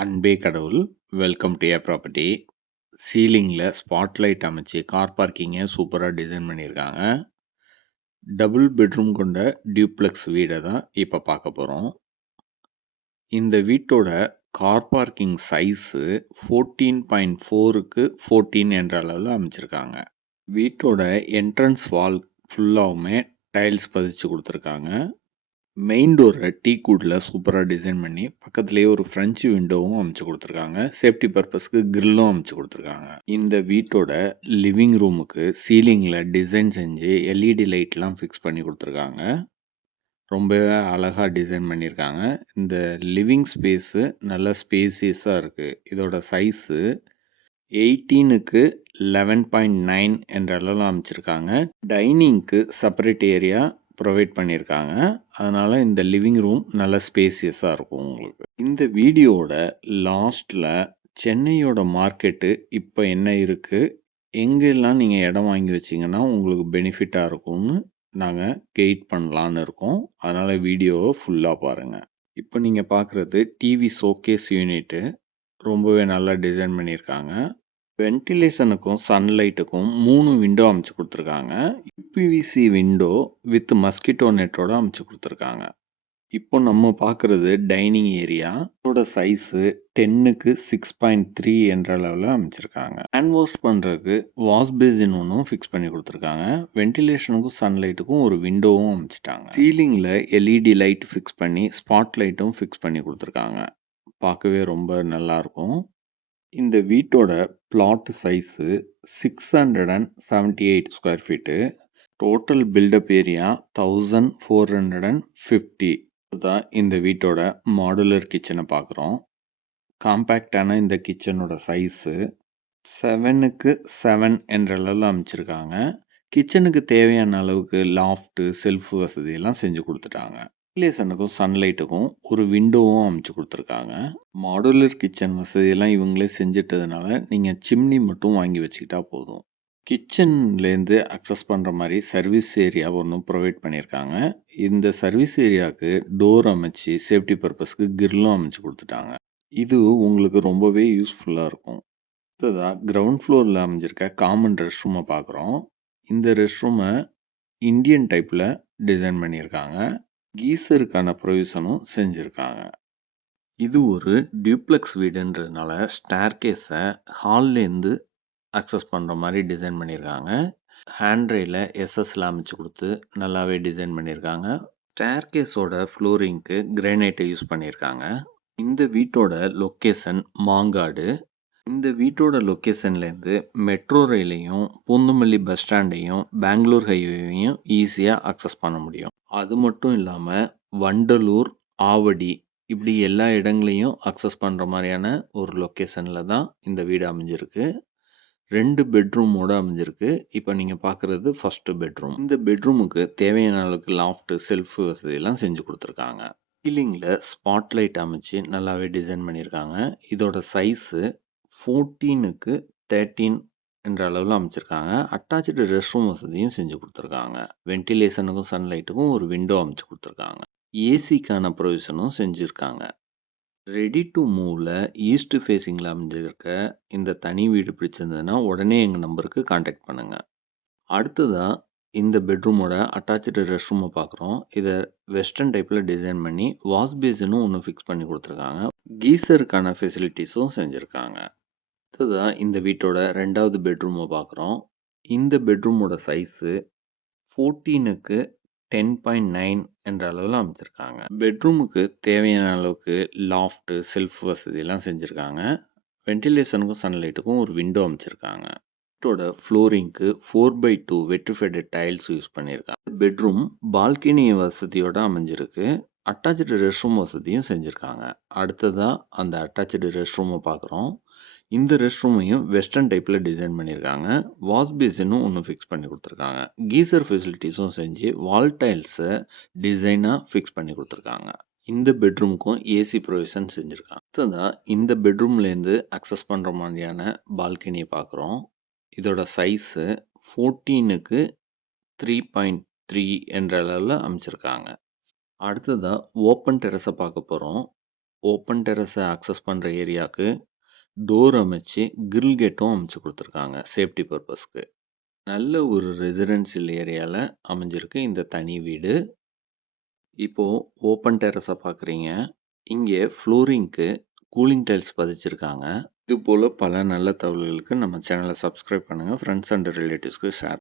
அன்பே கடவுள்! Welcome to a property. சீலிங்கில் ஸ்பாட்லைட் அமைச்சு கார் பார்க்கிங்கை சூப்பராக டிசைன் பண்ணியிருக்காங்க. டபுள் பெட்ரூம் கொண்ட டியூப்ளெக்ஸ் வீடை தான் இப்போ பார்க்க போகிறோம். இந்த வீட்டோட கார் பார்க்கிங் சைஸு 14.4க்கு 14 என்ற அளவில் அமைச்சிருக்காங்க. வீட்டோட என்ட்ரன்ஸ் வால் ஃபுல்லாகவுமே டைல்ஸ் பதிச்சு கொடுத்துருக்காங்க. மெயின் டோரை டீக்வுட்டில் சூப்பராக டிசைன் பண்ணி பக்கத்துலேயே ஒரு ஃப்ரெஞ்சு விண்டோவும் அமைச்சு கொடுத்துருக்காங்க. சேஃப்டி பர்பஸ்க்கு கிரில்லும் அமைச்சு கொடுத்துருக்காங்க. இந்த வீட்டோட லிவிங் ரூமுக்கு சீலிங்கில் டிசைன் செஞ்சு எல்இடி லைட்லாம் ஃபிக்ஸ் பண்ணி கொடுத்துருக்காங்க. ரொம்பவே அழகாக டிசைன் பண்ணியிருக்காங்க. இந்த லிவிங் ஸ்பேஸு நல்ல ஸ்பேசியஸாக இருக்குது. இதோட சைஸு 18க்கு 11.9 என்ற அளவில் அமைச்சிருக்காங்க. டைனிங்க்கு செப்பரேட் ஏரியா ப்ரொவைட் பண்ணியிருக்காங்க. அதனால் இந்த லிவிங் ரூம் நல்ல ஸ்பேசியஸாக இருக்கும் உங்களுக்கு. இந்த வீடியோட லாஸ்ட்டில் சென்னையோட மார்க்கெட்டு இப்போ என்ன இருக்குது, எங்கெல்லாம் நீங்கள் இடம் வாங்கி வச்சிங்கன்னா உங்களுக்கு பெனிஃபிட்டாக இருக்கும்னு நாங்கள் கைட் பண்ணலான்னு இருக்கோம். அதனால் வீடியோவை ஃபுல்லாக பாருங்கள். இப்போ நீங்கள் பார்க்குறது டிவி ஷோகேஸ் யூனிட்டு. ரொம்பவே நல்லா டிசைன் பண்ணியிருக்காங்க. வென்டிலேஷனுக்கும் சன்லைட்டுக்கும் 3 விண்டோ அமைச்சு கொடுத்துருக்காங்க. யூபிவிசி விண்டோ வித் மஸ்கிட்டோ நெட்டோட அமைச்சு கொடுத்துருக்காங்க. இப்போ நம்ம பார்க்குறது டைனிங் ஏரியா. இதோட சைஸு 10க்கு 6.3 என்ற அளவில் அமைச்சிருக்காங்க. ஹேண்ட் வாஷ் பண்ணுறதுக்கு வாஷ் பேசின் ஒன்றும் ஃபிக்ஸ் பண்ணி கொடுத்துருக்காங்க. வென்டிலேஷனுக்கும் சன்லைட்டுக்கும் ஒரு விண்டோவும் அமைச்சிட்டாங்க. சீலிங்கில் எல்இடி லைட் ஃபிக்ஸ் பண்ணி ஸ்பாட் லைட்டும் ஃபிக்ஸ் பண்ணி கொடுத்துருக்காங்க. பார்க்கவே ரொம்ப நல்லாயிருக்கும். இந்த வீட்டோட plot size 678 square feet. Total built up area 1450. இதுதான் இந்த வீட்டோட மாடுலர் கிச்சனை பார்க்குறோம். காம்பேக்டான இந்த கிச்சனோட சைஸு 7க்கு 7 என்ற அளவில் அமைச்சிருக்காங்க. கிச்சனுக்கு தேவையான அளவுக்கு லாஃப்ட்டு, செல்ஃப் வசதியெல்லாம் செஞ்சு கொடுத்துட்டாங்க. வென்டிலேஷனுக்கும் சன்லைட்டுக்கும் ஒரு விண்டோவும் அமைச்சு கொடுத்துருக்காங்க. மாடுலர் கிச்சன் வசதியெல்லாம் இவங்களே செஞ்சிட்டதுனால நீங்கள் சிம்னி மட்டும் வாங்கி வச்சுக்கிட்டா போதும். கிச்சன்லேருந்து அக்சஸ் பண்ணுற மாதிரி சர்வீஸ் ஏரியா ஒன்று ப்ரொவைட் பண்ணியிருக்காங்க. இந்த சர்வீஸ் ஏரியாவுக்கு டோர் அமைச்சு சேஃப்டி பர்பஸ்க்கு கிரில்லும் அமைச்சு கொடுத்துட்டாங்க. இது உங்களுக்கு ரொம்பவே யூஸ்ஃபுல்லாக இருக்கும். அடுத்ததாக கிரவுண்ட் ஃப்ளோரில் அமைஞ்சிருக்க காமன் ரெஸ்ட் ரூமை பார்க்குறோம். இந்த ரெஸ்ட் ரூமை இந்தியன் டைப்பில் டிசைன் பண்ணியிருக்காங்க. கீசருக்கான ப்ரொவிஷனும் செஞ்சுருக்காங்க. இது ஒரு டியூப்ளெக்ஸ் வீடுன்றதுனால ஸ்டேர்கேஸை ஹால்லேருந்து அக்சஸ் பண்ணுற மாதிரி டிசைன் பண்ணியிருக்காங்க. ஹேண்ட்ரெயில எஸ்எஸ்ல அமைச்சு கொடுத்து நல்லாவே டிசைன் பண்ணியிருக்காங்க. ஸ்டேர்கேஸோட ஃப்ளோரிங்க்கு கிரானைட்டை யூஸ் பண்ணியிருக்காங்க. இந்த வீட்டோட லொக்கேஷன் மாங்காடு. இந்த வீட்டோட லொக்கேஷன்லேருந்து மெட்ரோ ரயிலையும் பூந்தமல்லி பஸ் ஸ்டாண்டையும் பெங்களூர் ஹைவேவையும் ஈஸியாக அக்சஸ் பண்ண முடியும். அது மட்டும் இல்லாமல் வண்டலூர், ஆவடி இப்படி எல்லா இடங்களையும் அக்சஸ் பண்ணுற மாதிரியான ஒரு லொக்கேஷனில் தான் இந்த வீடு அமைஞ்சிருக்கு. 2 பெட்ரூமோடு அமைஞ்சிருக்கு. இப்போ நீங்கள் பார்க்குறது ஃபஸ்ட்டு பெட்ரூம். இந்த பெட்ரூமுக்கு தேவையான அளவுக்கு லாஃப்ட்டு, செல்ஃப் வசதியெல்லாம் செஞ்சு கொடுத்துருக்காங்க. சீலிங்கில் ஸ்பாட்லைட் அமைச்சு நல்லாவே டிசைன் பண்ணியிருக்காங்க. இதோட சைஸு 14க்கு 13 என்ற அளவில் அமைச்சிருக்காங்க. அட்டாச்சு ரெஸ்ட் ரூம் வசதியும் செஞ்சு கொடுத்துருக்காங்க. வென்டிலேஷனுக்கும் சன்லைட்டுக்கும் ஒரு விண்டோ அமைச்சு கொடுத்துருக்காங்க. ஏசிக்கான ப்ரொவிஷனும் செஞ்சுருக்காங்க. ரெடி டு மூவில் ஈஸ்ட் ஃபேஸிங்கில் அமைஞ்சிருக்க இந்த தனி வீடு பிடிச்சிருந்ததுன்னா உடனே எங்கள் நம்பருக்கு காண்டாக்ட் பண்ணுங்கள். அடுத்ததாக இந்த பெட்ரூமோட அட்டாச்சு ரெஸ்ட் ரூமை பார்க்குறோம். இதை வெஸ்டர்ன் டைப்பில் டிசைன் பண்ணி வாஷ் பேசினும் ஒன்று ஃபிக்ஸ் பண்ணி கொடுத்துருக்காங்க. கீசருக்கான ஃபெசிலிட்டிஸும் செஞ்சுருக்காங்க. அடுத்ததாக இந்த வீட்டோட 2வது பெட்ரூமை பார்க்குறோம். இந்த பெட்ரூமோட சைஸு 14க்கு 10.9 என்ற அளவில் அமைச்சிருக்காங்க. பெட்ரூமுக்கு தேவையான அளவுக்கு லாஃப்ட்டு, செல்ஃப் வசதியெல்லாம் செஞ்சுருக்காங்க. வென்டிலேஷனுக்கும் சன்லைட்டுக்கும் ஒரு விண்டோ அமைச்சிருக்காங்க. வீட்டோட ஃப்ளோரிங்க்கு 4x2 வெட்ரிஃபைடு டைல்ஸ் யூஸ் பண்ணியிருக்காங்க. பெட்ரூம் பால்கனி வசதியோட அமைஞ்சிருக்கு. அட்டாச்சு ரெஸ்ட் ரூம் வசதியும் செஞ்சுருக்காங்க. அடுத்ததாக அந்த அட்டாச்சு ரெஸ்ட் ரூமை பார்க்குறோம். இந்த ரெஸ்ட் ரூமையும் வெஸ்டர்ன் டைப்பில் டிசைன் பண்ணியிருக்காங்க. வாஷ் பேசினும் ஒன்று ஃபிக்ஸ் பண்ணி கொடுத்துருக்காங்க. கீசர் ஃபெசிலிட்டிஸும் செஞ்சு வால் டைல்ஸை டிசைனாக ஃபிக்ஸ் பண்ணி கொடுத்துருக்காங்க. இந்த பெட்ரூமுக்கும் ஏசி ப்ரொவிஷன் செஞ்சுருக்காங்க. அடுத்ததாக இந்த பெட்ரூம்லேருந்து அக்சஸ் பண்ணுற மாதிரியான பால்கனியை பார்க்குறோம். இதோட சைஸு 14க்கு 3.3 என்ற அளவில் அமைச்சிருக்காங்க. அடுத்ததாக ஓப்பன் டெரஸை பார்க்க போகிறோம். ஓப்பன் டெர்ரஸை ஆக்சஸ் பண்ணுற ஏரியாவுக்கு டோர் அமைச்சு கிரில் கேட்டும் அமைச்சு கொடுத்துருக்காங்க சேஃப்டி பர்பஸ்க்கு. நல்ல ஒரு ரெசிடென்ஷியல் ஏரியாவில் அமைஞ்சிருக்கு இந்த தனி வீடு. இப்போது ஓப்பன் டெர்ரஸை பார்க்குறீங்க. இங்கே ஃப்ளோரிங்க்கு கூலிங் டைல்ஸ் பதிச்சிருக்காங்க. இது போல் பல நல்ல தகவல்களுக்கு நம்ம சேனலை சப்ஸ்கிரைப் பண்ணுங்கள். Friends and ரிலேட்டிவ்ஸ்க்கு share